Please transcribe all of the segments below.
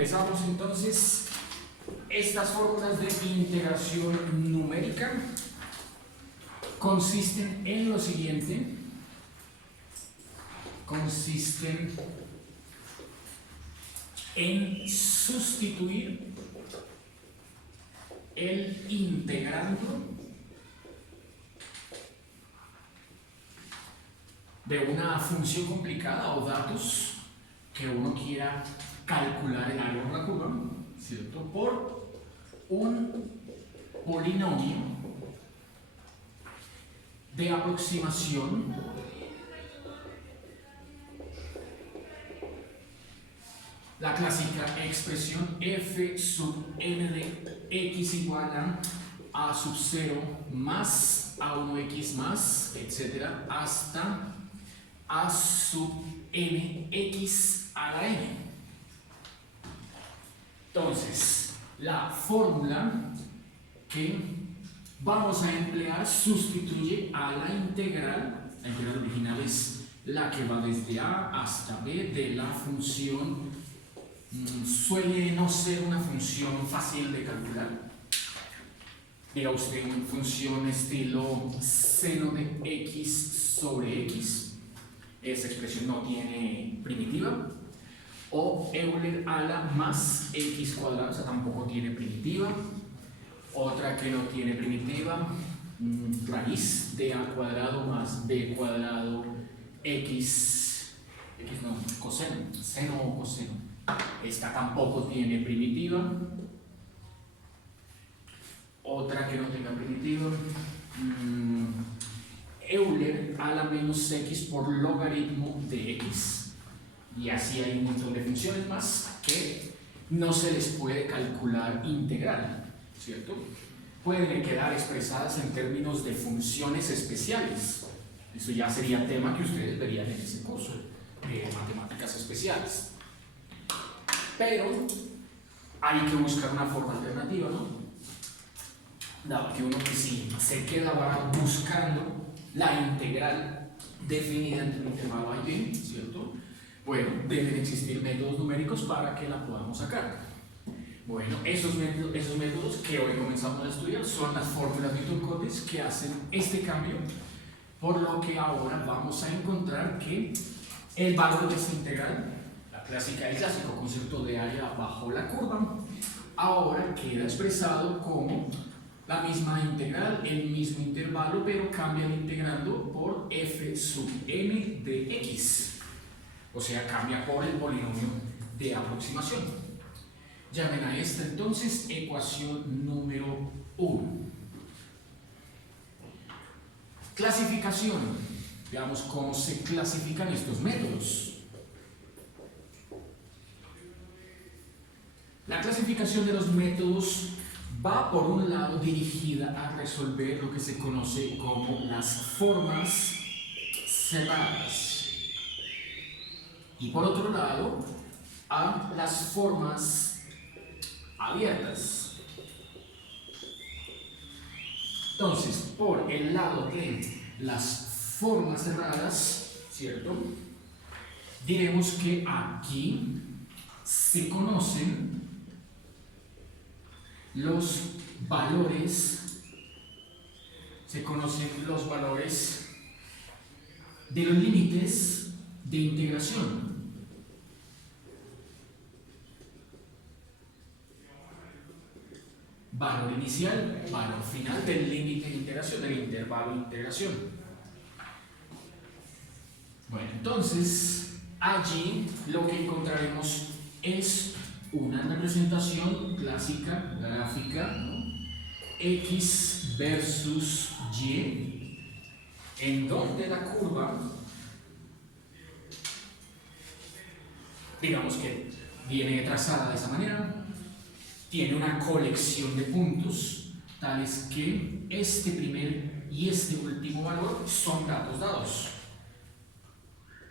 empezamos entonces. Estas fórmulas de integración numérica consisten en lo siguiente. Consisten en sustituir el integrando de una función complicada o datos que uno quiera calcular en algo en la curva, ¿cierto? Por un polinomio de aproximación la clásica expresión f sub n de x igual a sub 0 más a1x más, etcétera, hasta a sub nx a la n. Entonces, la fórmula que vamos a emplear sustituye a la integral. La integral original es la que va desde a hasta b de la función. Suele no ser una función fácil de calcular. Diga usted una función estilo seno de x sobre x. Esa expresión no tiene primitiva. O Euler a la más x cuadrado, o sea, tampoco tiene primitiva. Otra que no tiene primitiva, raíz de a cuadrado más b cuadrado x no, coseno, seno o coseno. Esta tampoco tiene primitiva. Otra que no tenga primitiva, Euler a la menos x por logaritmo de x. Y así hay un montón de funciones más que no se les puede calcular integral, ¿cierto? Pueden quedar expresadas en términos de funciones especiales. Eso ya sería tema que ustedes verían en ese curso de matemáticas especiales. Pero hay que buscar una forma alternativa, ¿no? Dado que uno que sí se queda varado buscando la integral definida entre el intervalo a y b, ¿cierto? Bueno, deben existir métodos numéricos para que la podamos sacar. Bueno, esos métodos que hoy comenzamos a estudiar son las fórmulas Newton-Cotes que hacen este cambio, por lo que ahora vamos a encontrar que el valor de esta integral, la clásica, el clásico concepto de área bajo la curva, ahora queda expresado como la misma integral, el mismo intervalo, pero cambia el integrando por f sub n de x. O sea, cambia por el polinomio de aproximación. Llamen a esta entonces ecuación número 1. Clasificación. Veamos cómo se clasifican estos métodos. La clasificación de los métodos va por un lado dirigida a resolver lo que se conoce como las formas cerradas. Y por otro lado, a las formas abiertas. Entonces, por el lado de las formas cerradas, ¿cierto? Diremos que aquí se conocen los valores, de los límites de integración. Valor inicial, valor final del límite de integración, del intervalo de integración. Bueno, entonces allí lo que encontraremos es una representación clásica, gráfica, ¿no? X versus Y, en donde la curva, digamos que viene trazada de esa manera, tiene una colección de puntos tales que este primer y este último valor son datos dados.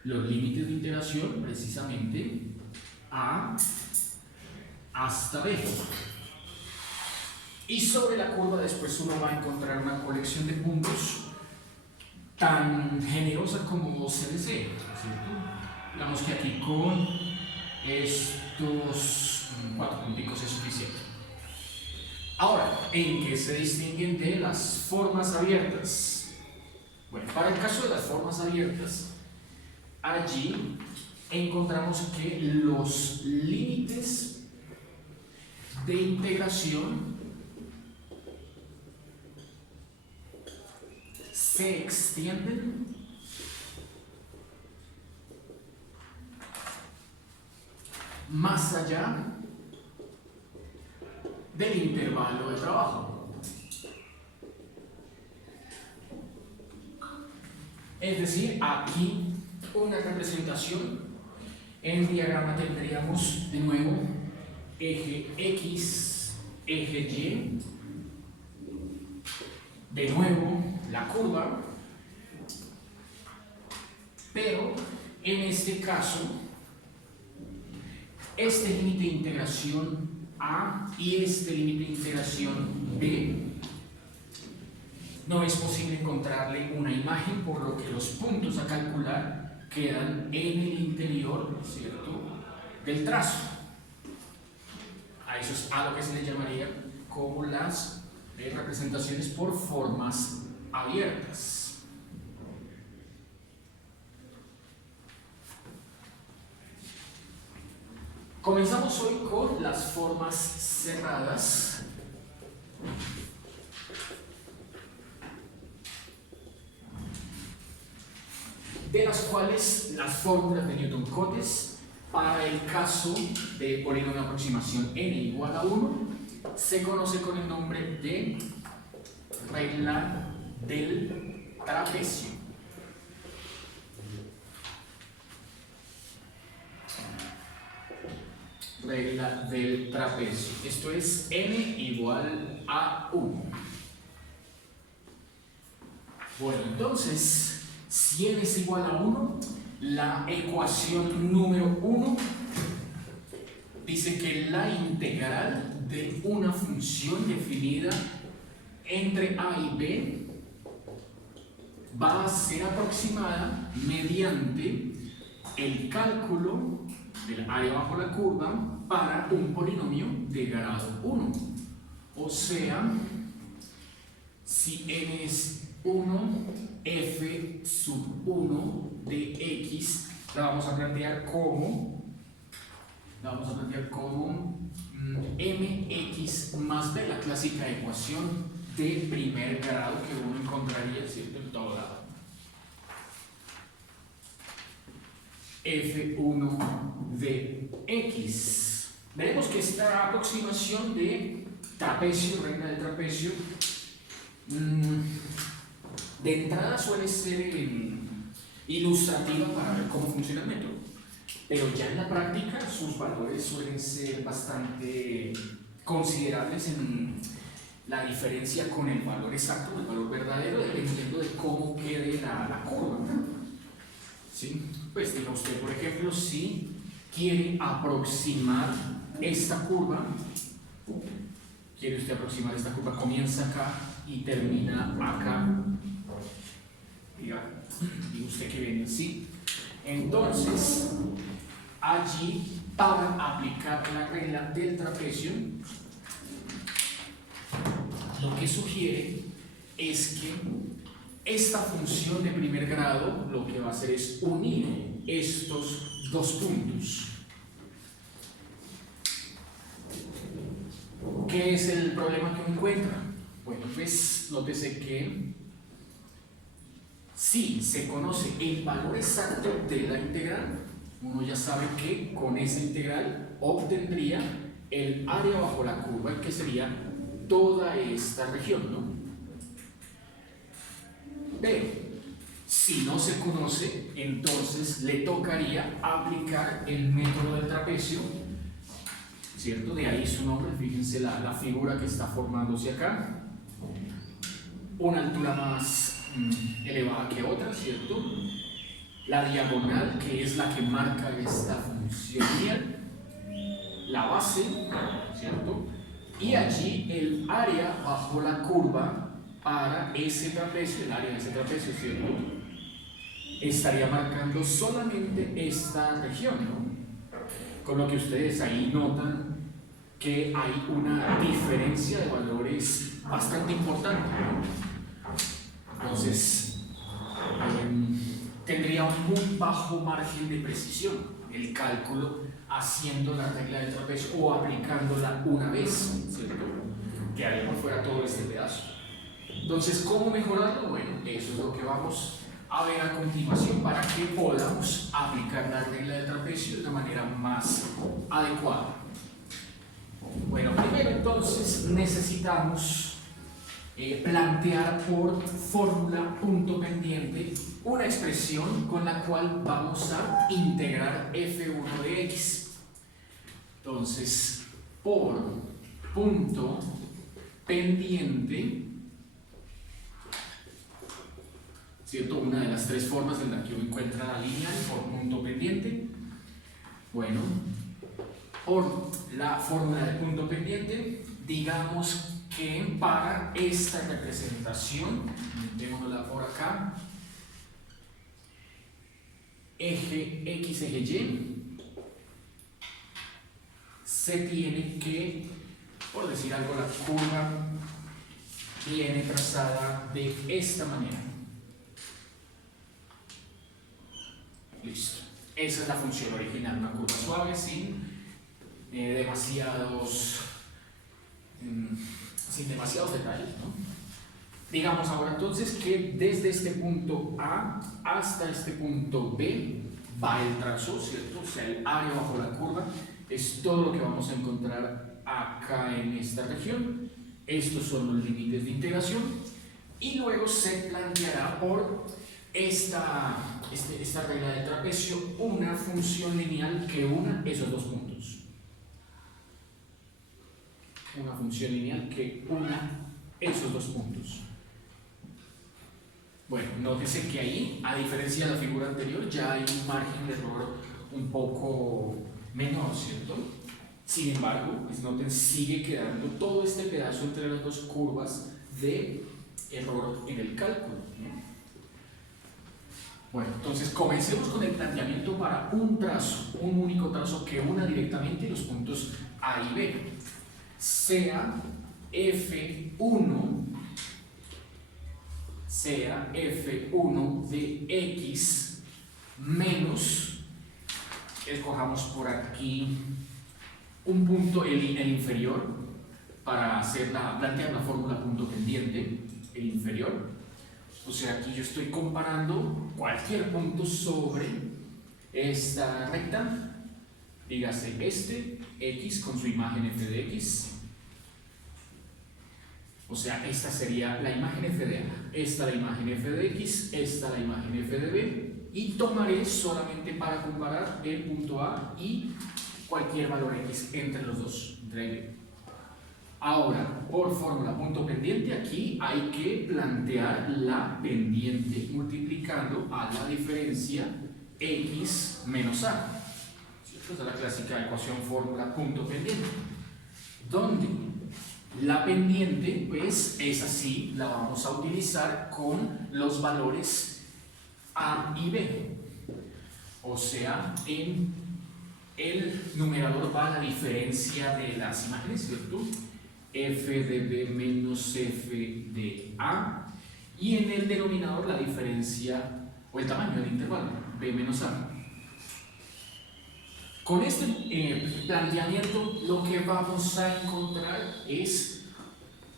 Los límites de integración, precisamente, A hasta B. Y sobre la curva después uno va a encontrar una colección de puntos tan generosa como se desee, ¿cierto? Digamos que aquí con estos 4 punticos es suficiente. Ahora, ¿en qué se distinguen de las formas abiertas? Bueno, para el caso de las formas abiertas, allí encontramos que los límites de integración se extienden más allá del intervalo de trabajo. Es decir, aquí una representación en diagrama tendríamos de nuevo eje X, eje Y, de nuevo la curva, pero en este caso este límite de integración A y este límite de integración B no es posible encontrarle una imagen, por lo que los puntos a calcular quedan en el interior, ¿cierto?, del trazo. A eso es a lo que se le llamaría como las representaciones por formas abiertas. Comenzamos hoy con las formas cerradas. De las cuales las fórmulas de Newton-Cotes para el caso de polinomio de aproximación n igual a 1 se conoce con el nombre de regla del trapecio. Regla del trapecio. Esto es n igual a 1. Bueno, entonces, si n es igual a 1, la ecuación número 1 dice que la integral de una función definida entre a y b va a ser aproximada mediante el cálculo del área bajo la curva para un polinomio de grado 1. O sea, si n es 1, f sub 1 de x la vamos a plantear como mx más b, la clásica ecuación de primer grado que uno encontraría, ¿cierto?, en todo lado. f1 de x. Veremos que esta aproximación de trapecio, regla del trapecio, de entrada suele ser ilustrativa para ver cómo funciona el método, pero ya en la práctica sus valores suelen ser bastante considerables en la diferencia con el valor exacto, el valor verdadero, dependiendo de cómo quede la curva. ¿Sí? Pues diga usted, por ejemplo, si quiere aproximar esta curva, comienza acá y termina acá. Diga usted que viene así. Entonces, allí, para aplicar la regla del trapecio, lo que sugiere es que esta función de primer grado lo que va a hacer es unir estos dos puntos. ¿Qué es el problema que uno encuentra? Bueno, pues nótese que si se conoce el valor exacto de la integral, uno ya sabe que con esa integral obtendría el área bajo la curva, que sería toda esta región, ¿no? Pero si no se conoce, entonces le tocaría aplicar el método del trapecio, ¿cierto? De ahí su nombre, fíjense la figura que está formándose acá. Una altura más elevada que otra, ¿cierto? La diagonal, que es la que marca esta función real, la base, ¿cierto? Y allí el área bajo la curva para ese trapecio, el área de ese trapecio, ¿cierto?, estaría marcando solamente esta región, ¿no? Con lo que ustedes ahí notan que hay una diferencia de valores bastante importante, ¿no? Entonces, tendría un muy bajo margen de precisión el cálculo haciendo la regla del trapecio o aplicándola una vez, ¿cierto? Quedaría por fuera todo este pedazo. Entonces, ¿cómo mejorarlo? Bueno, eso es lo que vamos a ver a continuación para que podamos aplicar la regla del trapecio de una manera más adecuada. Bueno, primero entonces necesitamos plantear por fórmula punto pendiente una expresión con la cual vamos a integrar f1 de x. Entonces, por punto pendiente, ¿cierto? Una de las tres formas en la que uno encuentra la línea por punto pendiente. Bueno, por la fórmula de punto pendiente, digamos que para esta representación, metémosla por acá, eje X, eje Y, se tiene que, por decir algo, la curva viene trazada de esta manera. Listo. Esa es la función original, una curva suave sin demasiados detalles, ¿no? Digamos ahora entonces que desde este punto A hasta este punto B va el trazo, ¿cierto? O sea, el área bajo la curva es todo lo que vamos a encontrar acá en esta región. Estos son los límites de integración y luego se planteará por esta regla de trapecio una función lineal que una esos dos puntos. Una función lineal que una esos dos puntos. Bueno, nótese que ahí, a diferencia de la figura anterior, ya hay un margen de error un poco menor, ¿cierto? Sin embargo, pues noten, sigue quedando todo este pedazo entre las dos curvas de error en el cálculo, ¿no? Bueno, entonces comencemos con el planteamiento para un trazo, un único trazo que una directamente los puntos A y B. Sea F1 de X menos, escojamos por aquí un punto, el inferior, para plantear la fórmula punto pendiente, el inferior. O sea, aquí yo estoy comparando cualquier punto sobre esta recta, dígase X con su imagen f de X. O sea, esta sería la imagen f de A, esta la imagen f de X, esta la imagen f de B, y tomaré solamente para comparar el punto A y cualquier valor X entre los dos, entre A y B. Ahora, por fórmula punto pendiente, aquí hay que plantear la pendiente multiplicando a la diferencia X menos A. Esta es la clásica ecuación fórmula punto pendiente, donde la pendiente, pues, es así, la vamos a utilizar con los valores A y B. O sea, en el numerador va la diferencia de las imágenes, ¿cierto? F de B menos F de A, y en el denominador la diferencia o el tamaño del intervalo, B menos A. Con este planteamiento lo que vamos a encontrar es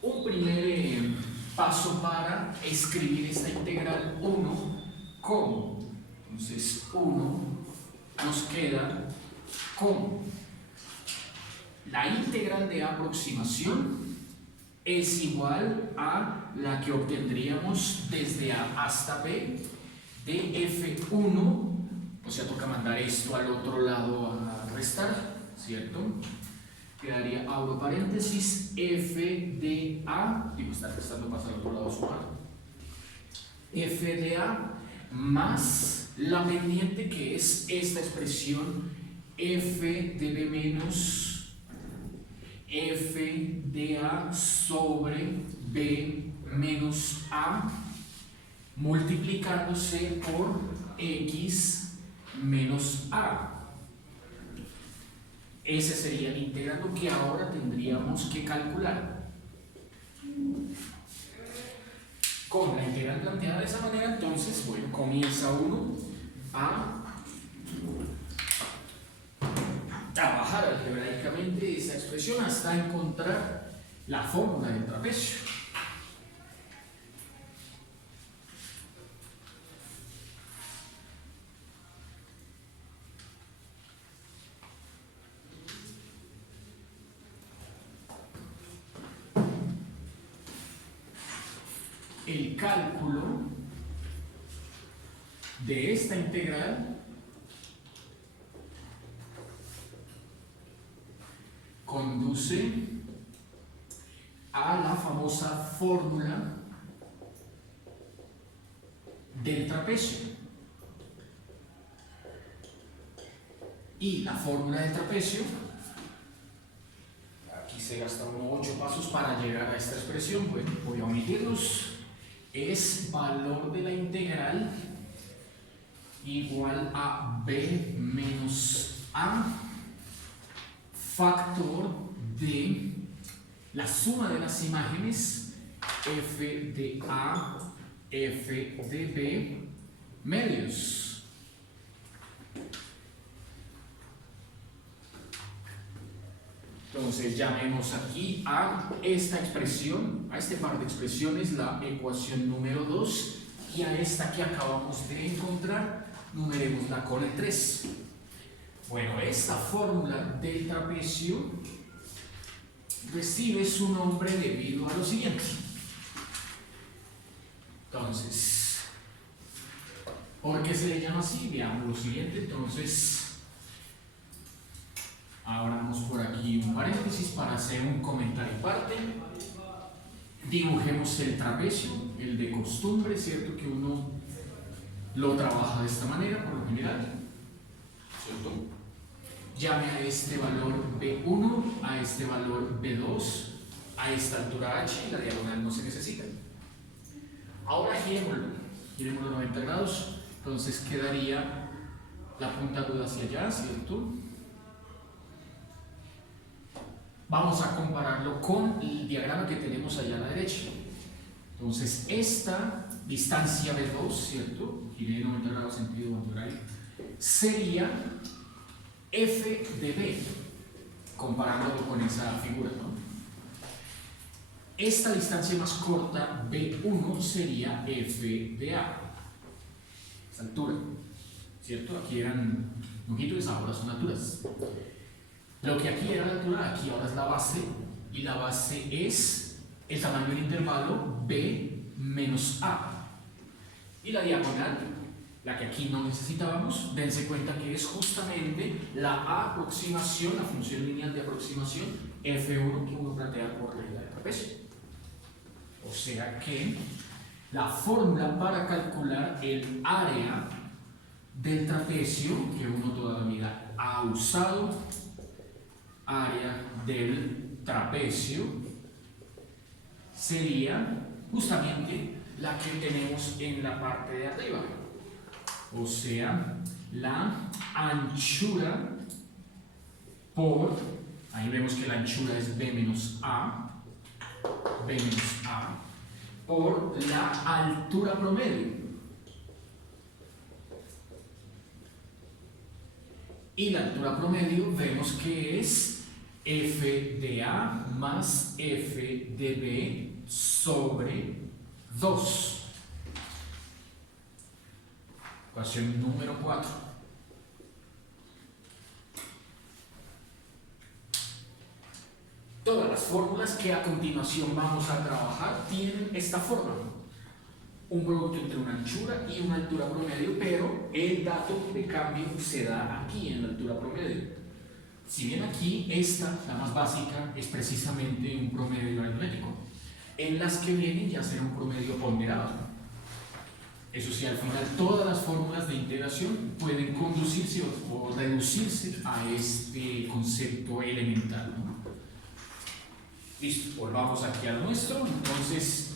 un primer paso para escribir esta integral 1 como, entonces 1 nos queda como la integral de aproximación es igual a la que obtendríamos desde A hasta B de F1, o sea, toca mandar esto al otro lado a restar, ¿cierto? Quedaría, abro paréntesis, F de A, digo, está restando, pasa al otro lado a sumar, F de A más la pendiente que es esta expresión F de B menos F de A sobre B menos A multiplicándose por X menos A. Ese sería el integrando que ahora tendríamos que calcular. Con la integral planteada de esa manera, entonces, bueno, comienza uno a trabajar algebraicamente esa expresión hasta encontrar la fórmula del trapecio. El cálculo de esta integral conduce a la famosa fórmula del trapecio. Y la fórmula del trapecio, aquí se gasta unos 8 pasos para llegar a esta expresión, bueno, voy a omitirlos. Es valor de la integral igual a b menos a factor de la suma de las imágenes f de a, f de b medios. Entonces llamemos aquí a esta expresión, a este par de expresiones, la ecuación número 2, y a esta que acabamos de encontrar, numerémosla con el 3. Bueno, esta fórmula del trapecio recibe su nombre debido a lo siguiente. Entonces, ¿por qué se le llama así? Veamos lo siguiente. Entonces, abramos por aquí un paréntesis para hacer un comentario aparte. Dibujemos el trapecio, el de costumbre, ¿cierto? Que uno lo trabaja de esta manera por lo general, ¿cierto? Llame a este valor B1, a este valor B2, a esta altura H, y la diagonal no se necesita. Ahora girémoslo 90 grados, entonces quedaría la puntiaguda hacia allá, ¿cierto? Vamos a compararlo con el diagrama que tenemos allá a la derecha. Entonces, esta distancia B2, ¿cierto? Giré 90 grados sentido contrario, sería f de b, comparándolo con esa figura, ¿no? Esta distancia más corta, B1, sería f de a, esa altura, ¿cierto? Aquí eran longitudes, ahora son alturas. Lo que aquí era la altura, aquí ahora es la base, y la base es el tamaño del intervalo b menos a. Y la diagonal, la que aquí no necesitábamos, dense cuenta que es justamente la aproximación, la función lineal de aproximación f1 que uno plantea por regla de trapecio. O sea que la fórmula para calcular el área del trapecio, que uno toda la vida ha usado, área del trapecio, sería justamente la que tenemos en la parte de arriba, o sea, la anchura por, ahí vemos que la anchura es b menos a, por la altura promedio. Y la altura promedio vemos que es f de a más f de b sobre 2. Ecuación número 4. Todas las fórmulas que a continuación vamos a trabajar tienen esta forma. Un producto entre una anchura y una altura promedio, pero el dato de cambio se da aquí en la altura promedio. Si bien aquí esta, la más básica, es precisamente un promedio aritmético, en las que vienen ya será un promedio ponderado. Eso sí, al final todas las fórmulas de integración pueden conducirse o reducirse a este concepto elemental, ¿no? Listo, volvamos aquí al nuestro, entonces,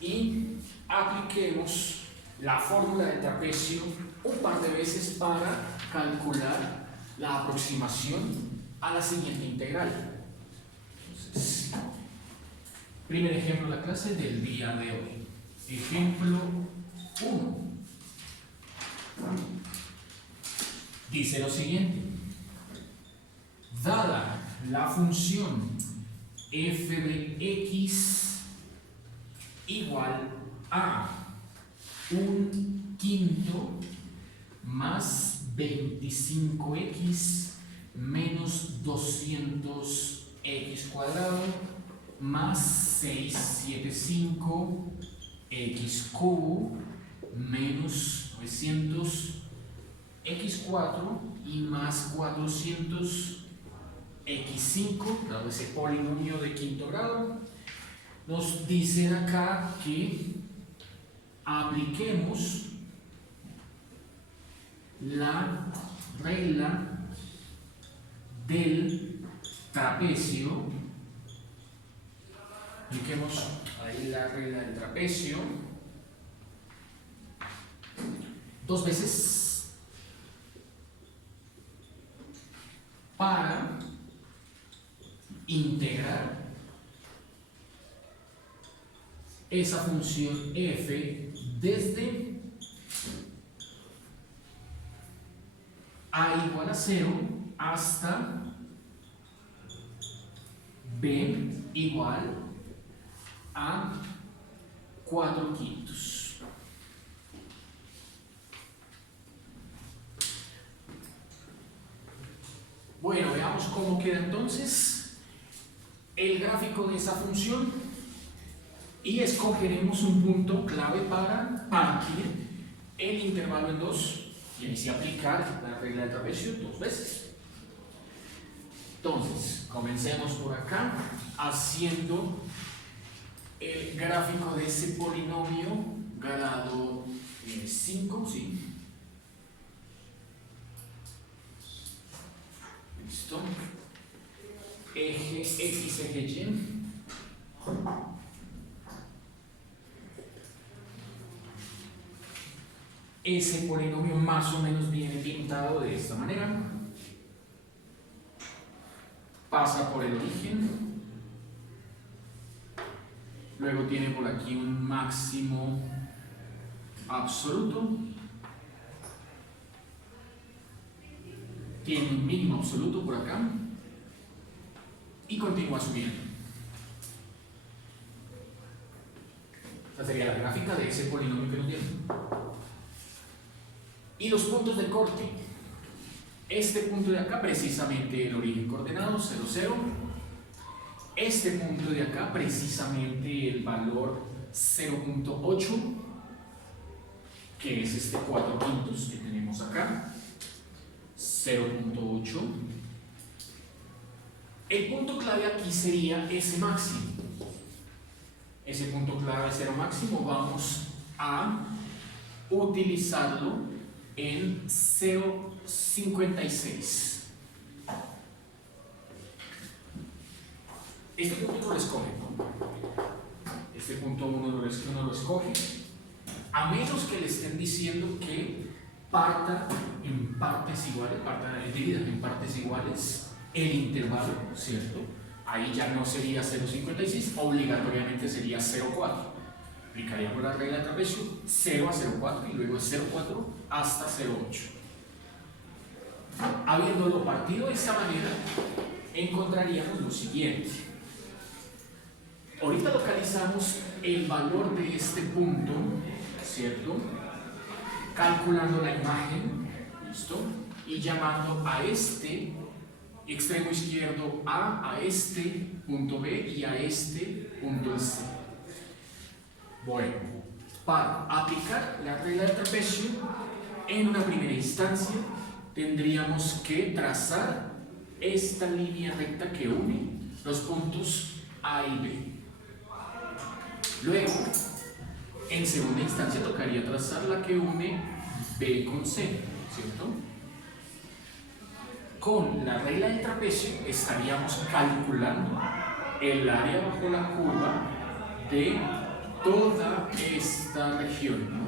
y apliquemos la fórmula de trapecio un par de veces para calcular la aproximación a la siguiente integral. Entonces, primer ejemplo de la clase del día de hoy. Ejemplo 1. Dice lo siguiente. Dada la función f de x igual a 1/5 más 25x menos 200x cuadrado más 675x cubo menos 900x4 y más 400x5, dado ese polinomio de quinto grado. Nos dicen acá que apliquemos la regla del trapecio. Apliquemos ahí la regla del trapecio 2 veces para integrar esa función f desde a igual a 0 hasta b igual a 4/5. Bueno, veamos cómo queda entonces el gráfico de esa función y escogeremos un punto clave para partir el intervalo en 2 y ahí sí aplicar la regla del trapecio 2 veces. Entonces, comencemos por acá haciendo el gráfico de ese polinomio grado 5, ¿sí? Listo. Eje X, eje Y. Ese polinomio más o menos viene pintado de esta manera. Pasa por el origen. Luego tiene por aquí un máximo absoluto. Tiene un mínimo absoluto por acá. Y continúa subiendo. Esta sería la gráfica de ese polinomio que nos tiene. Y los puntos de corte. Este punto de acá, precisamente el origen coordenado, 0, 0. Este punto de acá, precisamente el valor 0.8, que es este 4/5 que tenemos acá. 0.8. El punto clave aquí sería ese máximo. Ese punto clave 0 máximo vamos a utilizarlo en 0.56. Este punto uno lo escoge, ¿no? Este punto uno lo escoge, a menos que le estén diciendo que parta en partes iguales, divida en partes iguales el intervalo, ¿cierto? Ahí ya no sería 0.56, obligatoriamente sería 0.4. Aplicaríamos la regla de trapecio 0 a 0.4 y luego 0.4 hasta 0.8. Habiéndolo partido de esta manera, encontraríamos lo siguiente. Ahorita localizamos el valor de este punto, ¿cierto? Calculando la imagen, ¿listo? Y llamando a este extremo izquierdo a este punto B y a este punto C. Bueno, para aplicar la regla del trapecio, en una primera instancia tendríamos que trazar esta línea recta que une los puntos A y B. Luego, en segunda instancia tocaría trazar la que une B con C, ¿cierto? Con la regla del trapecio estaríamos calculando el área bajo la curva de toda esta región, ¿no?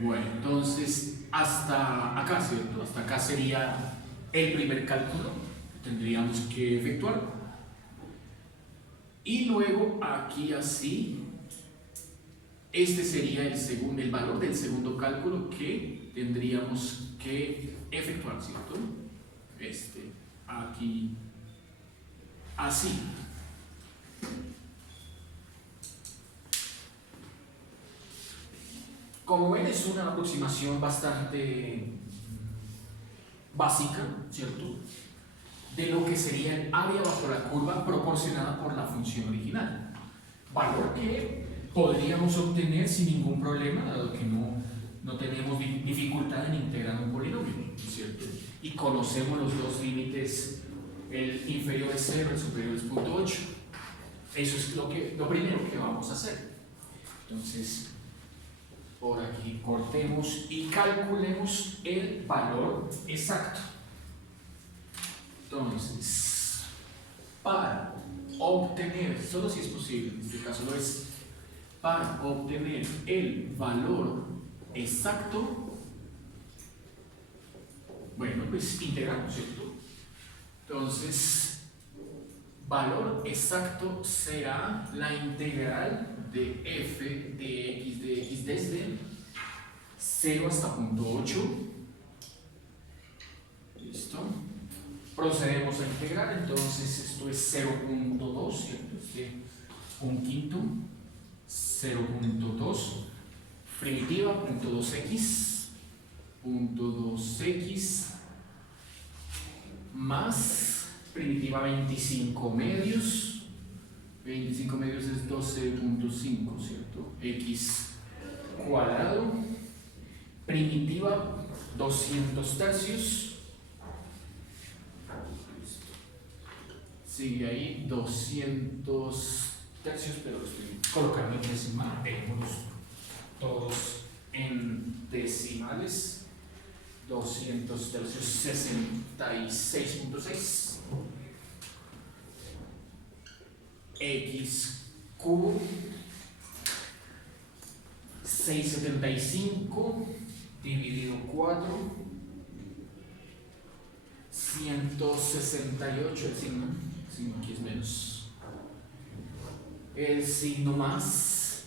Bueno, entonces hasta acá, ¿cierto? Hasta acá sería el primer cálculo que tendríamos que efectuar. Y luego aquí así, este sería el valor del segundo cálculo que tendríamos que efectuar, ¿cierto? Aquí así. Como ven, es una aproximación bastante básica, ¿cierto?, de lo que sería el área bajo la curva proporcionada por la función original. Valor que podríamos obtener sin ningún problema, dado que no tenemos dificultad en integrar un polinomio, ¿cierto? Y conocemos los dos límites, el inferior es 0, el superior es 0.8. Eso es lo primero que vamos a hacer. Entonces, por aquí cortemos y calculemos el valor exacto. Entonces, para obtener, solo si es posible, en este caso lo es, para obtener el valor exacto, bueno, pues integramos, ¿cierto? Entonces, valor exacto será la integral de f de x desde 0 hasta 0.8. ¿Listo? Procedemos a integrar, entonces esto es 0.2, ¿cierto? Un quinto, 0.2, primitiva, 0.2x más primitiva 25 medios. 25 medios es 12.5, ¿cierto? X cuadrado, primitiva 200 tercios. Sigue ahí 200 tercios, pero estoy colocando en decimal, dejémoslos todos en decimales. 200 tercios, 66.6. X cubo 675 dividido 4, 168, el signo aquí es menos, el signo más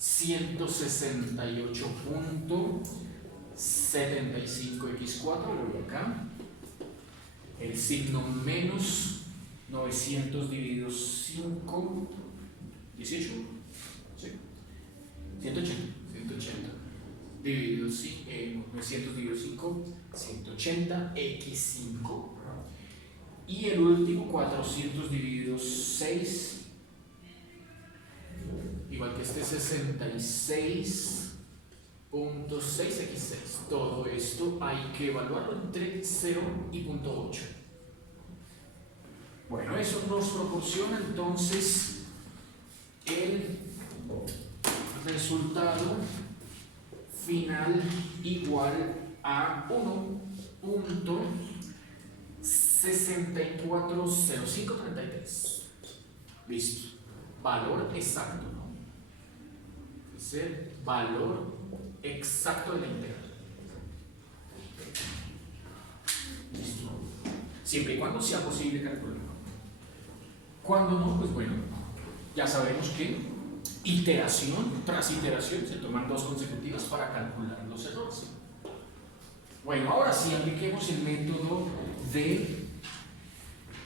168.75x4, lo voy acá, el signo menos 900 dividido 5, 18, ¿sí? 180 dividido 5, 900 dividido 5, 180, x5, y el último 400 dividido 6, igual que este 66.6x6. Todo esto hay que evaluarlo entre 0 y 0.8. Bueno, eso nos proporciona entonces el resultado final igual a 1.640533. Listo. Valor exacto, ¿no? Es el valor exacto de la integral. Listo. Siempre y cuando sea posible calcularlo. Cuando no, pues bueno, ya sabemos que iteración tras iteración se toman dos consecutivas para calcular los errores. Bueno, ahora sí apliquemos el método de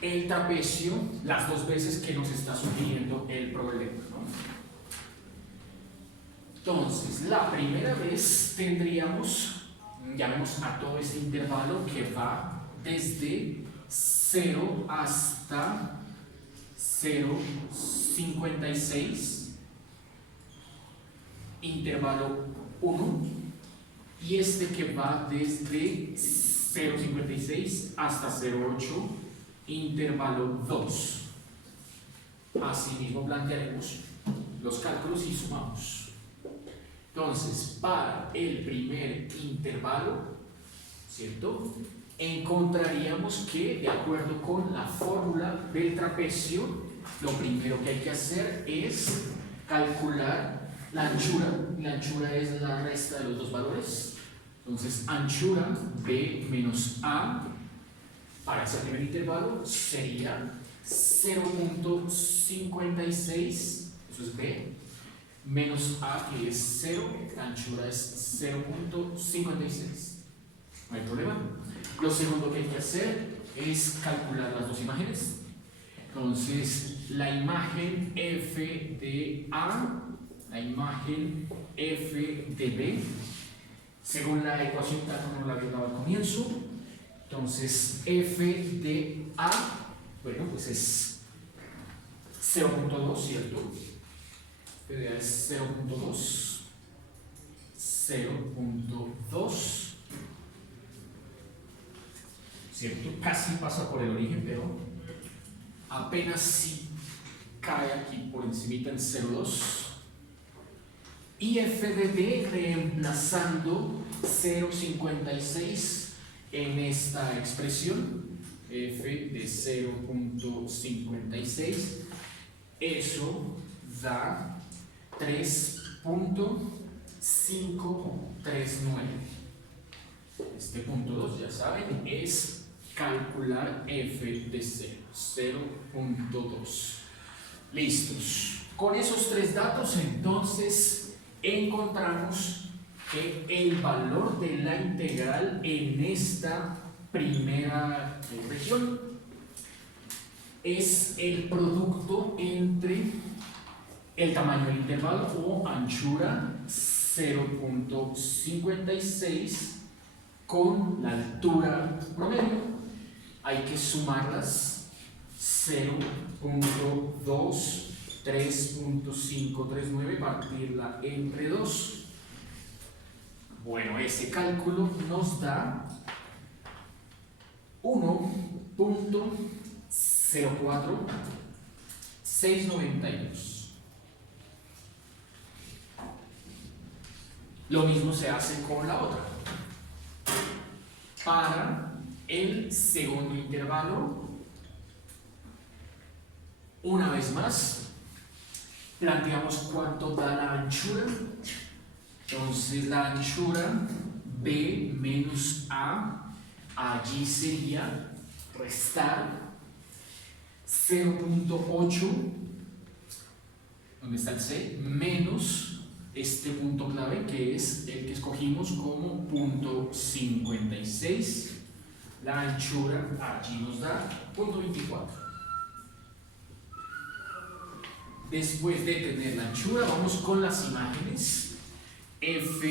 el trapecio las dos veces que nos está sugiriendo el problema, ¿no? Entonces, la primera vez tendríamos, llamemos a todo este intervalo que va desde 0 hasta 0,56, intervalo 1, y este que va desde 0,56 hasta 0,8, intervalo 2. Asimismo plantearemos los cálculos y sumamos. Entonces, para el primer intervalo, ¿cierto?, encontraríamos que, de acuerdo con la fórmula del trapecio, lo primero que hay que hacer es calcular la anchura. La anchura es la resta de los dos valores. Entonces, anchura B menos A para ese primer intervalo sería 0.56, eso es B, menos A, que es 0, la anchura es 0.56. No hay problema. Lo segundo que hay que hacer es calcular las dos imágenes. Entonces, la imagen F de A, la imagen F de B, según la ecuación tal como la había dado al comienzo. Entonces, F de A, bueno, pues es 0.2, ¿cierto? F de A es 0.2, 0.2, ¿cierto? Casi pasa por el origen, pero apenas sí cae aquí por encimita en 0.2. Y F de B reemplazando 0.56 en esta expresión, F de 0.56, eso da 3.539. Este punto 2, ya saben, es calcular F de 0.2. Listos. Con esos tres datos, entonces, encontramos que el valor de la integral en esta primera región es el producto entre el tamaño del intervalo o anchura 0.56 con la altura promedio. Hay que sumarlas: 0.2, 3.539, partirla entre 2. Bueno, ese cálculo nos da 1.04692. Lo mismo se hace con la otra. Para el segundo intervalo, una vez más, planteamos cuánto da la anchura. Entonces, la anchura B menos A, allí sería restar 0.8, ¿dónde está el C? Menos este punto clave, que es el que escogimos como punto 56. La anchura allí nos da punto 24. Después de tener la anchura, vamos con las imágenes. F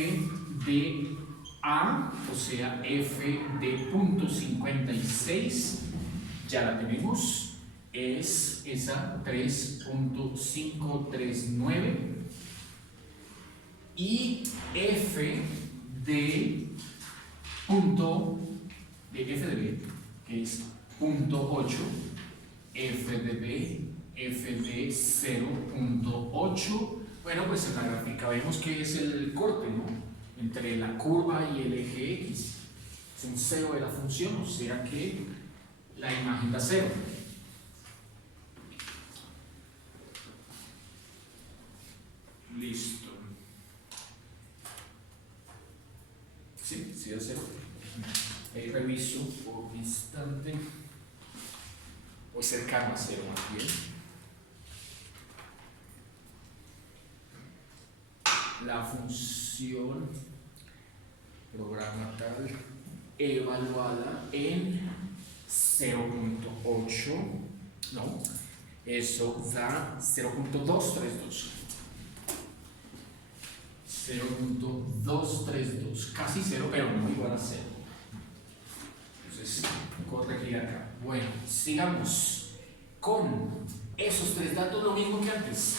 de A, o sea, F de punto 56, ya la tenemos, es esa 3.539. Y F de punto de F de B, que es punto 8, F de B, F de 0.8. Bueno, pues en la gráfica vemos que es el corte, ¿no?, entre la curva y el eje X. Es un cero de la función, o sea que la imagen da 0. Listo. Sí, sí da 0. Reviso por un instante. O cercano a 0 más bien. La función programa tal evaluada en 0.8, no, eso da 0.232. 0.232, casi 0, pero no igual a 0. Entonces, corregir acá. Bueno, sigamos con esos tres datos, lo mismo que antes.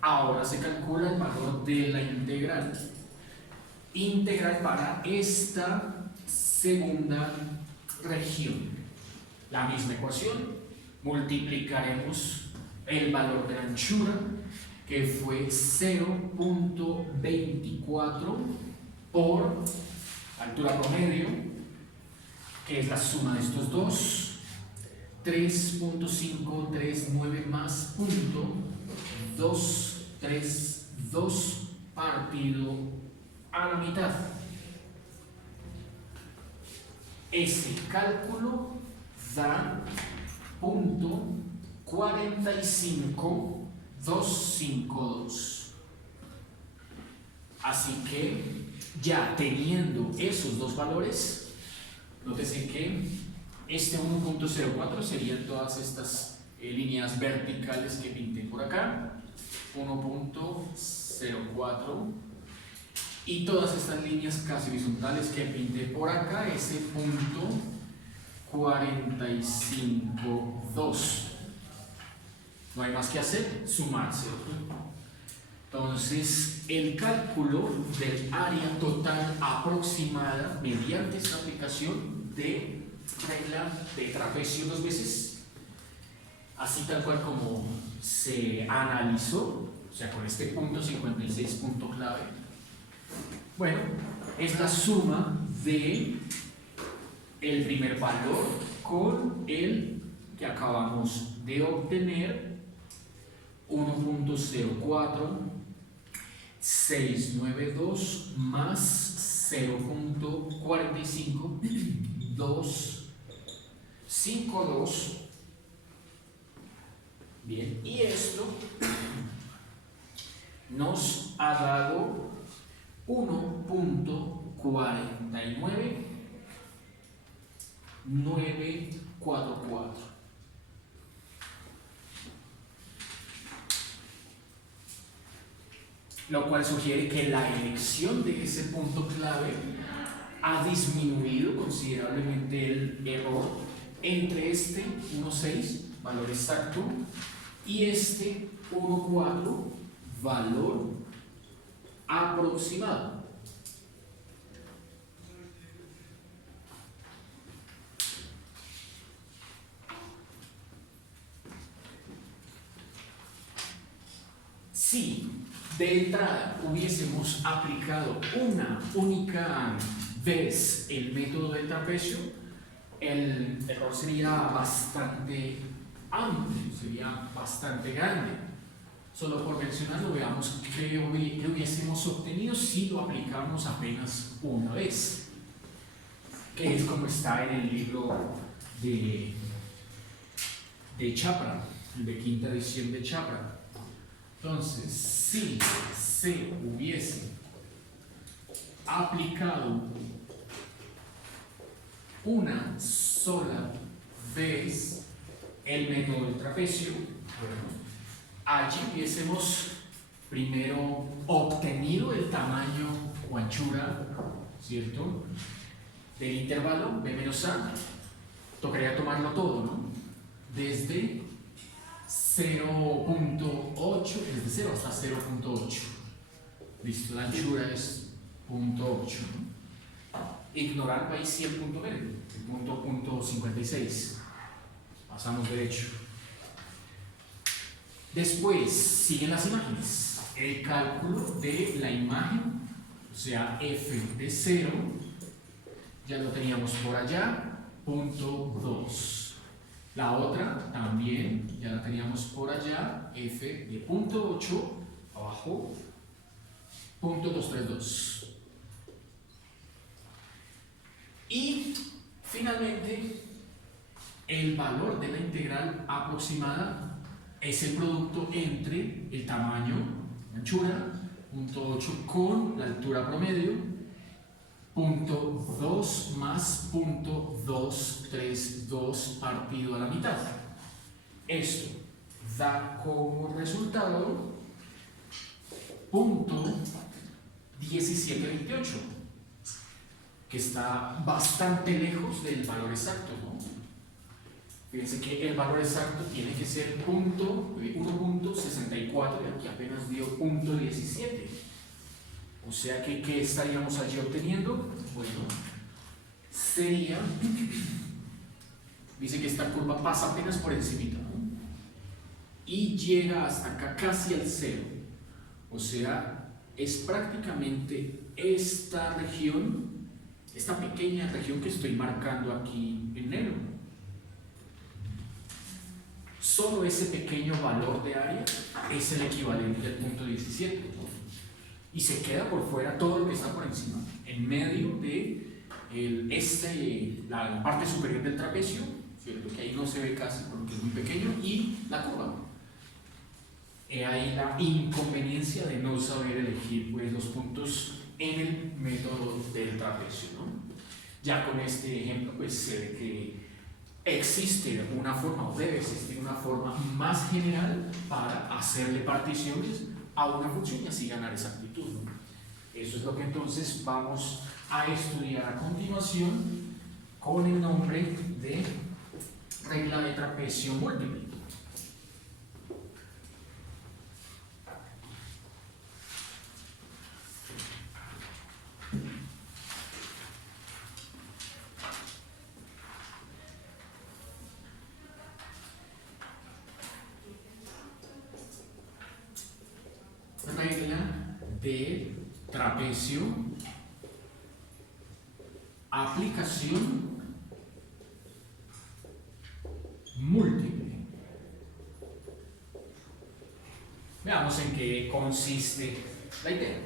Ahora se calcula el valor de la integral. Integral para esta segunda región. La misma ecuación, multiplicaremos el valor de la anchura, que fue 0.24 por altura promedio, que es la suma de estos dos, 3.539 más punto 232 partido a la mitad. Este cálculo da punto 45252. Así que ya teniendo esos dos valores, nótese que este 1.04 serían todas estas líneas verticales que pinté por acá, 1.04, y todas estas líneas casi horizontales que pinté por acá, ese punto 452. No hay más que hacer, sumarse. Entonces, el cálculo del área total aproximada mediante esta aplicación de regla de trapecio dos veces, así tal cual como se analizó, o sea, con este punto 56, punto clave, bueno, es la suma de el primer valor con el que acabamos de obtener, 1.04692 más 0.45252. Bien, y esto nos ha dado 1.49944. Lo cual sugiere que la elección de ese punto clave ha disminuido considerablemente el error entre este 1.6, valor exacto, y este 1.4, valor aproximado. Si de entrada hubiésemos aplicado una única vez el método del trapecio, el error sería bastante amplio, sería bastante grande. Solo por mencionarlo, veamos qué hubiésemos obtenido si lo aplicamos apenas una vez, que es como está en el libro de Chapra, el de quinta edición de Chapra. Entonces, si se hubiese aplicado una sola vez el método del trapecio, allí hubiésemos primero obtenido el tamaño o anchura, ¿cierto?, del intervalo B menos A. Tocaría tomarlo todo, ¿no? Desde 0.8, desde 0 hasta 0.8. Listo, la anchura es 0.8, ¿no? Ignorando ahí sí el punto medio, el punto 56. Pasamos derecho. Después siguen las imágenes. El cálculo de la imagen, o sea, f de 0, ya lo teníamos por allá, 0.2. La otra también ya la teníamos por allá, f de 0.8, abajo, 0.232. Y finalmente, el valor de la integral aproximada es el producto entre el tamaño, anchura, 0.8 con la altura promedio, 0.2 más 0.232 partido a la mitad. Esto da como resultado 0.1728, que está bastante lejos del valor exacto, ¿no? Fíjense que el valor exacto tiene que ser 1.64, y aquí apenas dio 0.17. O sea que, ¿qué estaríamos allí obteniendo? Bueno, sería, dice que esta curva pasa apenas por encima, ¿no?, y llega hasta acá casi al 0. O sea, es prácticamente esta región, esta pequeña región que estoy marcando aquí en negro. Solo ese pequeño valor de área es el equivalente al punto 17. Y se queda por fuera todo lo que está por encima, en medio de la parte superior del trapecio, ¿cierto? Que ahí no se ve casi porque es muy pequeño, y la curva. Ahí la inconveniencia de no saber elegir pues, los puntos en el método del trapecio, ¿no? Ya con este ejemplo pues se ve que existe una forma, o debe existir una forma más general para hacerle particiones a una función y así ganar esa amplitud, ¿no? Eso es lo que entonces vamos a estudiar a continuación con el nombre de regla de trapecio múltiple. Regla de trapecio, aplicación múltiple. Veamos en qué consiste la idea.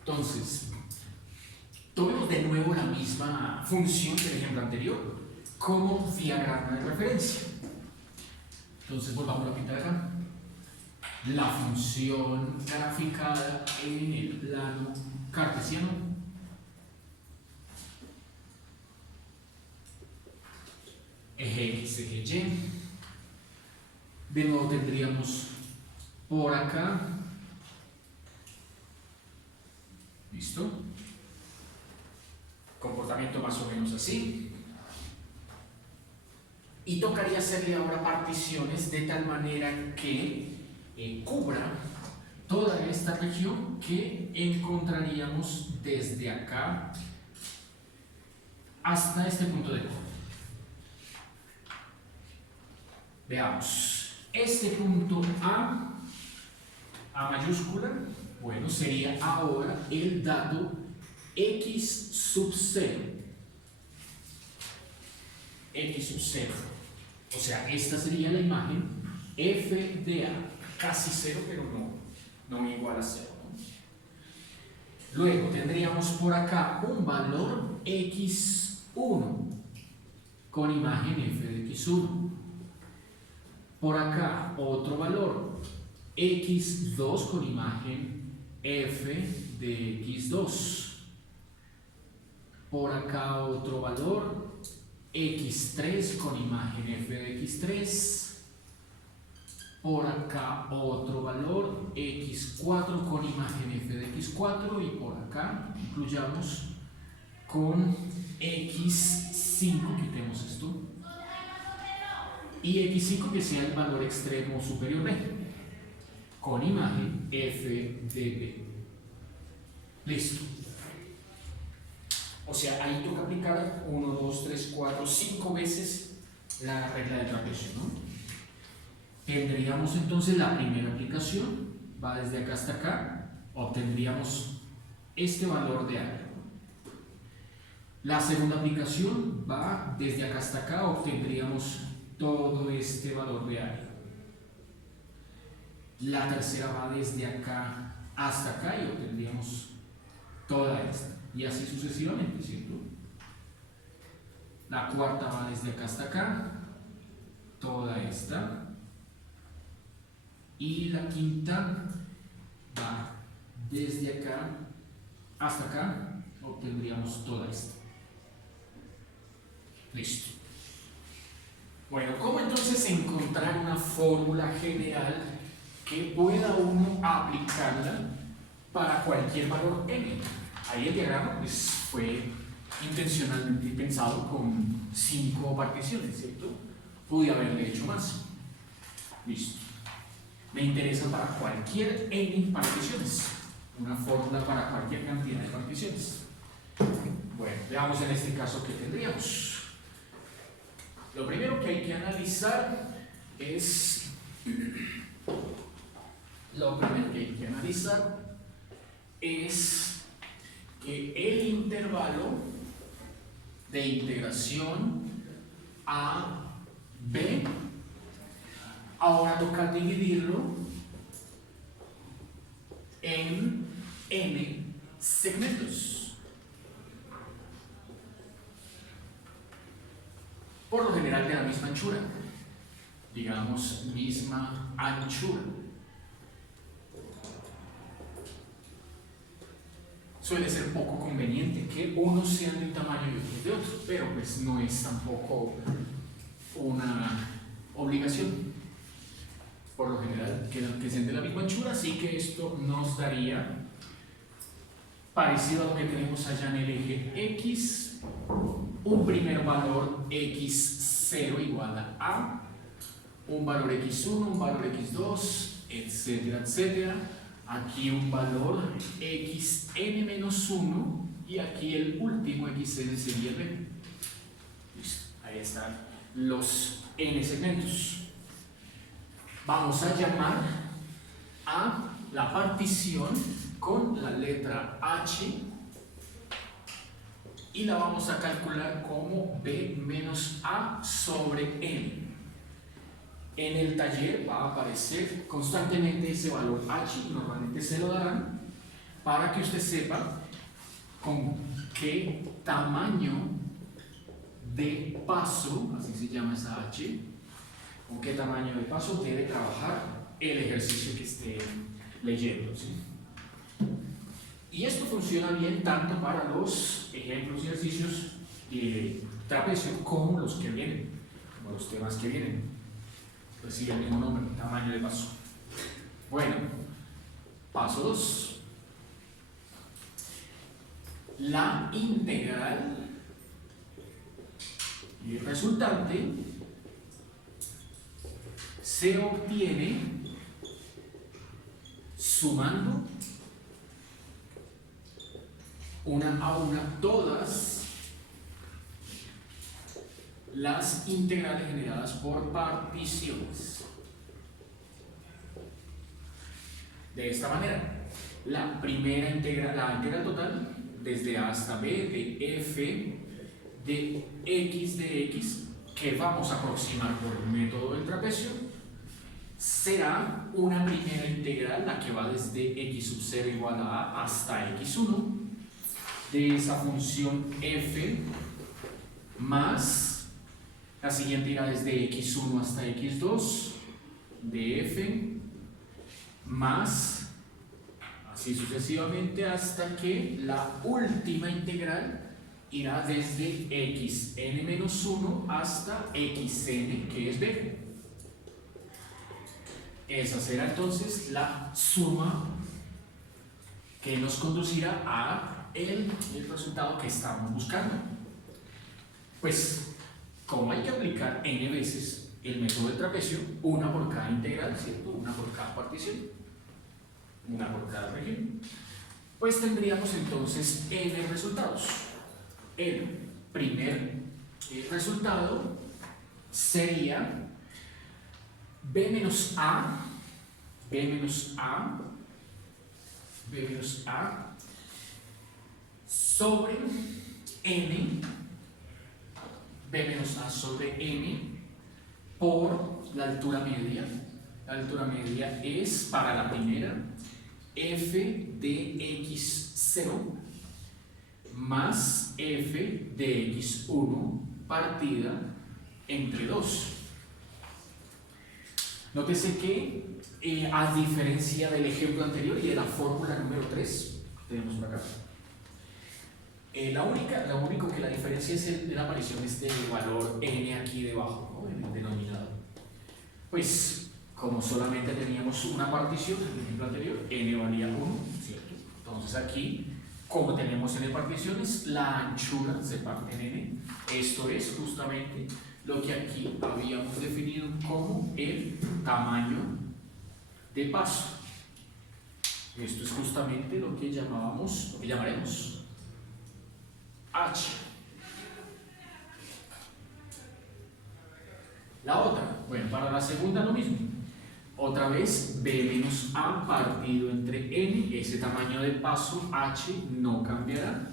Entonces, tomemos de nuevo la misma función del ejemplo anterior como diagrama de referencia. Entonces, volvamos a pintar acá. La función graficada en el plano cartesiano eje X, eje Y. De nuevo tendríamos por acá, ¿listo? Comportamiento más o menos así. Y tocaría hacerle ahora particiones de tal manera que cubra toda esta región que encontraríamos desde acá hasta este punto de corte. Veamos, este punto A mayúscula, bueno, sería ahora el dato X sub 0. X sub 0. O sea, esta sería la imagen f de A. Casi 0, pero no igual a 0, ¿no? Luego tendríamos por acá un valor x1 con imagen f de x1. Por acá otro valor x2 con imagen f de x2. Por acá otro valor x3 con imagen f de x3. Por acá otro valor x4 con imagen f de x4, y por acá incluyamos con x5, quitemos esto, y x5 que sea el valor extremo superior b con imagen f de b. Listo. O sea, ahí toca aplicar 1, 2, 3, 4, 5 veces la regla de trapecio, ¿no? Tendríamos entonces la primera aplicación, va desde acá hasta acá, obtendríamos este valor de A. La segunda aplicación va desde acá hasta acá, obtendríamos todo este valor de A. La tercera va desde acá hasta acá y obtendríamos toda esta, y así sucesivamente, ¿cierto? La cuarta va desde acá hasta acá, toda esta. Y la quinta va desde acá hasta acá, obtendríamos toda esta. Listo. Bueno, ¿cómo entonces encontrar una fórmula general que pueda uno aplicarla para cualquier valor n? Ahí el diagrama pues, fue intencionalmente pensado con 5 particiones, ¿cierto? Pude haberle hecho más. Listo. Me interesa para cualquier n particiones, una fórmula para cualquier cantidad de particiones. Bueno, veamos en este caso qué tendríamos. Lo primero que hay que analizar es que el intervalo de integración a b ahora toca dividirlo en n segmentos. por lo general de la misma anchura, digamos misma anchura. Suele ser poco conveniente que unos sean de un tamaño y otros de otro, pero pues no es tampoco una obligación. Por lo general que sean de la misma anchura, así que esto nos daría, parecido a lo que tenemos allá en el eje X, un primer valor X0 igual a A, un valor X1, un valor X2, etcétera, etcétera. Aquí un valor xn-1 y aquí el último xn sería b. Listo, ahí están los n segmentos. Vamos a llamar a la partición con la letra h y la vamos a calcular como b menos a sobre n. En el taller va a aparecer constantemente ese valor h, normalmente se lo darán, para que usted sepa con qué tamaño de paso, así se llama esa h, con qué tamaño de paso debe trabajar el ejercicio que esté leyendo, ¿sí? Y esto funciona bien tanto para los ejemplos y ejercicios de trapecio como los que vienen, como los temas que vienen. Recibe el mismo nombre, tamaño de paso. Bueno, paso 2. La integral y el resultante se obtiene sumando una a una todas las integrales generadas por particiones. De esta manera, la primera integral, la integral total, desde A hasta B, de f de x, que vamos a aproximar por el método del trapecio, será una primera integral, la que va desde x sub 0 igual a A hasta x1, de esa función f más la siguiente irá desde x1 hasta x2 de f más así sucesivamente hasta que la última integral irá desde xn-1 hasta xn, que es b. Esa será entonces la suma que nos conducirá a el resultado que estamos buscando. Pues como hay que aplicar n veces el método del trapecio, una por cada integral, ¿cierto? Una por cada partición, una por cada región, pues tendríamos entonces n resultados. El primer resultado sería b menos a sobre n, b menos a sobre n por la altura media. La altura media es, para la primera, f de x0 más f de x1 partida entre 2. Nótese que, a diferencia del ejemplo anterior y de la fórmula número 3, tenemos por acá, lo único que la diferencia es la aparición de este valor n aquí debajo, ¿no? En el denominador. Pues, como solamente teníamos una partición en el ejemplo anterior, n valía 1, ¿cierto? Entonces aquí, como tenemos n particiones, la anchura se parte en n. Esto es justamente lo que aquí habíamos definido como el tamaño de paso. Esto es justamente lo que llamaremos h. La otra, bueno, para la segunda lo mismo. Otra vez b menos a partido entre n, ese tamaño de paso h no cambiará.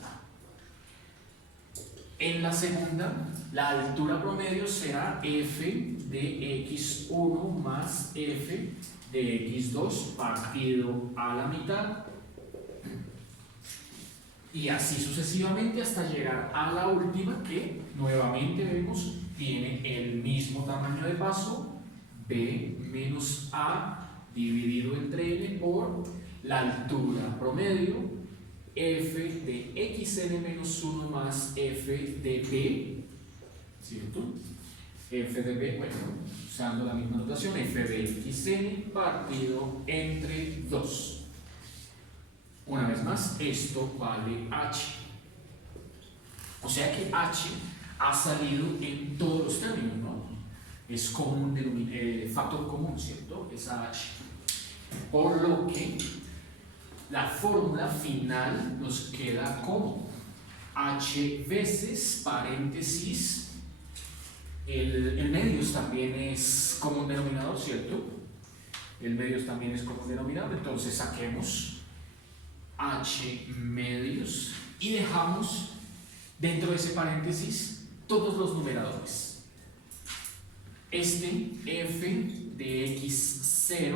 En la segunda, la altura promedio será f de x1 más f de x2 partido a la mitad. Y así sucesivamente hasta llegar a la última, que nuevamente vemos tiene paso, B menos A dividido entre N por la altura promedio, F de xn menos 1 más F de B, ¿cierto? F de B, bueno, usando la misma notación, F de xn partido entre 2. Una vez más, esto vale H. O sea que H ha salido en todos los términos, ¿no? Es común, factor común, ¿cierto? Es H. Por lo que la fórmula final nos queda como H veces paréntesis. El medios también es común denominador, ¿cierto? El medios también es común denominador, entonces saquemos H medios y dejamos dentro de ese paréntesis todos los numeradores. Este F de x0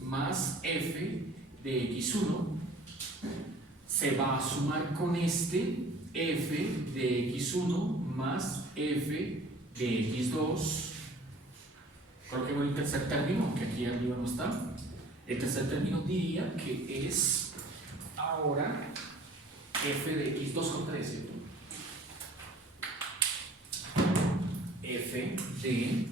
más F de x1 se va a sumar con este F de x1 más F de x2. Coloquemos el tercer término, que aquí arriba no está. El tercer término diría que es ahora F de x2 con 3, ¿cierto? F de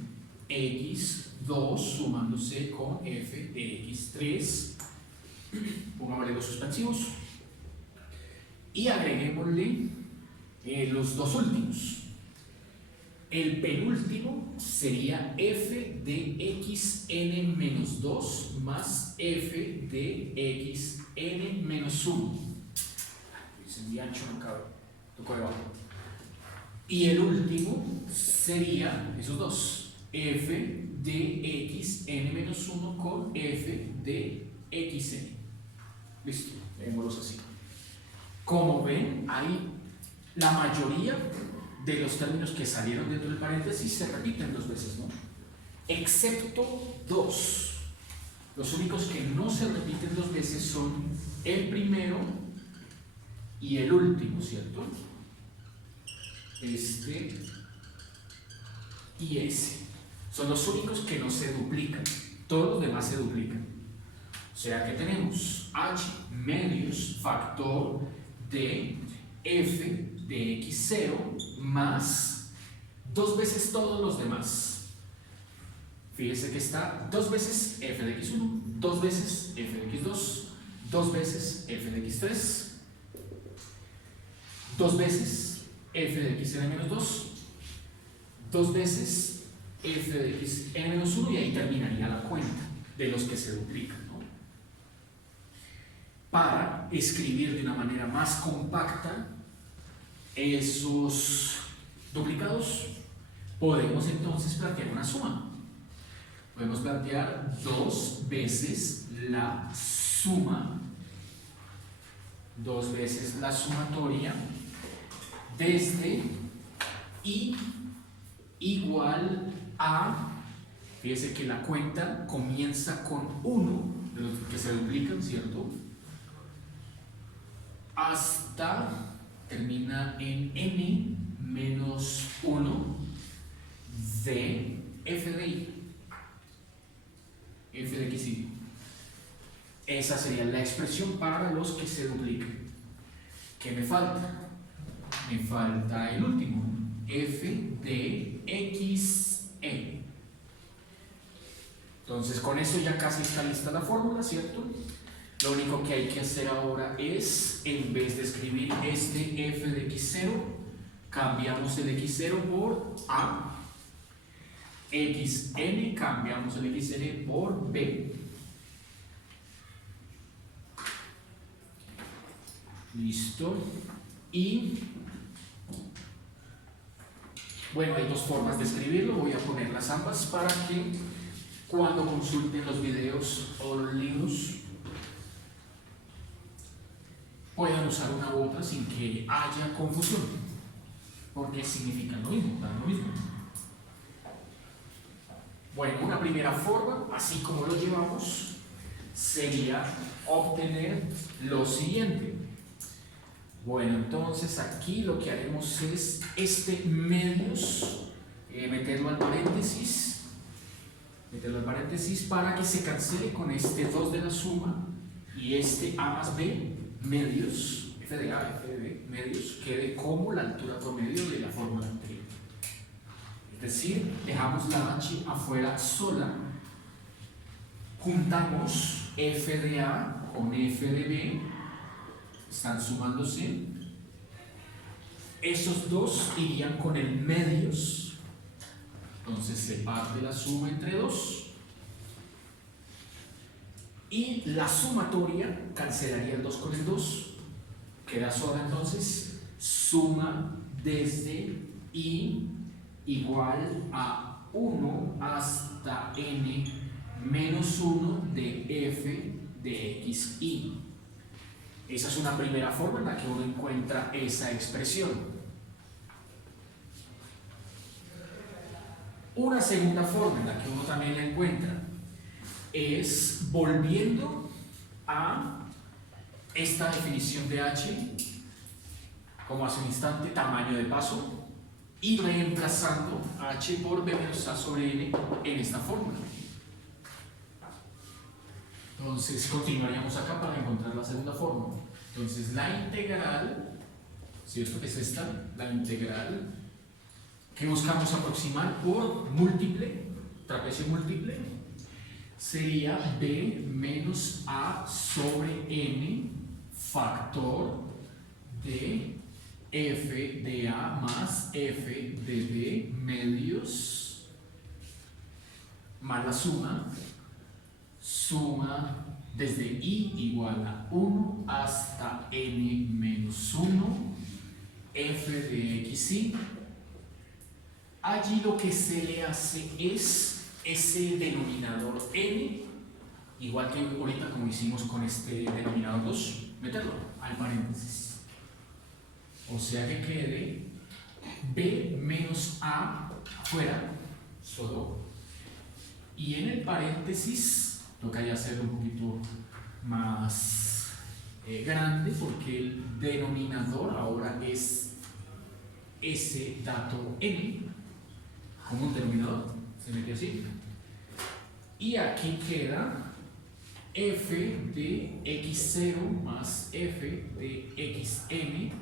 x2 sumándose con F de x3. Pongámosle los suspensivos y agreguémosle los dos últimos. El penúltimo sería F de xn menos 2 más F de xn menos 1. Es muy ancho, no cabe. Tocó debajo. Y el último sería esos dos. F de xn menos 1 con F de xn. Listo, veámoslos así. Como ven, hay la mayoría de los términos que salieron dentro del paréntesis se repiten dos veces, ¿no? Excepto dos. Los únicos que no se repiten dos veces son el primero y el último, ¿cierto? Este y ese. Son los únicos que no se duplican. Todos los demás se duplican. O sea que tenemos H medios factor de F de x0 más dos veces todos los demás. Fíjese que está dos veces F de x1, dos veces F de x2, dos veces F de x3, dos veces F de xn menos 2, dos veces F de xn menos 1 y ahí terminaría la cuenta de los que se duplican, ¿no? Para escribir de una manera más compacta esos duplicados, podemos entonces plantear una suma. Podemos plantear dos veces la suma, dos veces la sumatoria desde i igual a, fíjese que la cuenta comienza con 1 de los que se duplican, ¿cierto? Hasta termina en n menos 1 de f de i, f de xi. Esa sería la expresión para los que se duplican. ¿Qué me falta? Me falta el último, f de xe. Entonces con eso ya casi está lista la fórmula, ¿cierto? Lo único que hay que hacer ahora es, en vez de escribir este f de x0, cambiamos el x0 por a, xn cambiamos el xn por b. Listo. Y bueno, hay dos formas de escribirlo, voy a ponerlas ambas para que cuando consulten los videos o los libros puedan usar una u otra sin que haya confusión, porque significan lo mismo, dan lo mismo. Bueno, una primera forma, así como lo llevamos, sería obtener lo siguiente. Bueno, entonces aquí lo que haremos es este medios, meterlo al paréntesis meterlo en paréntesis para que se cancele con este 2 de la suma y este a más b medios, f de a, f de b medios, quede como la altura promedio de la fórmula anterior. Es decir, dejamos la h afuera sola, juntamos f de a con f de b, están sumándose, esos dos irían con el medios, entonces se parte la suma entre 2 y la sumatoria cancelaría el 2 con el 2, queda sola entonces suma desde i igual a 1 hasta n menos 1 de f de xi. Esa es una primera forma en la que uno encuentra esa expresión. Una segunda forma en la que uno también la encuentra es volviendo a esta definición de h, como hace un instante, tamaño de paso, y reemplazando h por b menos a sobre n en esta fórmula. Entonces continuaríamos acá para encontrar la segunda forma. Entonces la integral, ¿cierto? Que es esta, la integral que buscamos aproximar por múltiple, trapecio múltiple, sería b menos a sobre n factor de f de a más f de b medios más la suma desde i igual a 1 hasta n menos 1 f de xi. Allí lo que se le hace es ese denominador n, igual que ahorita como hicimos con este denominador 2, meterlo al paréntesis. O sea que quede b menos a afuera, solo, y en el paréntesis toca ya hacerlo un poquito más grande porque el denominador ahora es ese dato n como un denominador, se mete así, y aquí queda f de x0 más f de xn,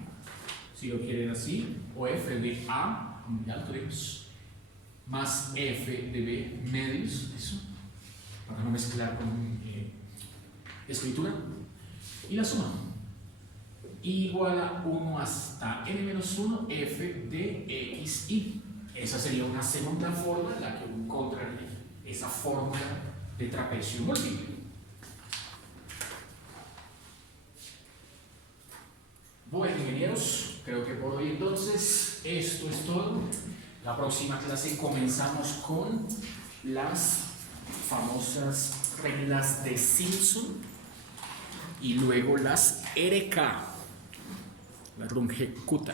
si lo quieren así, o f de a, ya lo tenemos, más f de b medios, eso, para no mezclar con escritura, y la suma igual a 1 hasta n-1 f de xi. Esa sería una segunda forma en la que uno encontraría esa fórmula de trapecio múltiple. Bueno, ingenieros, creo que por hoy entonces esto es todo. La próxima clase comenzamos con las famosas reglas de Simpson y luego las RK, la longitud.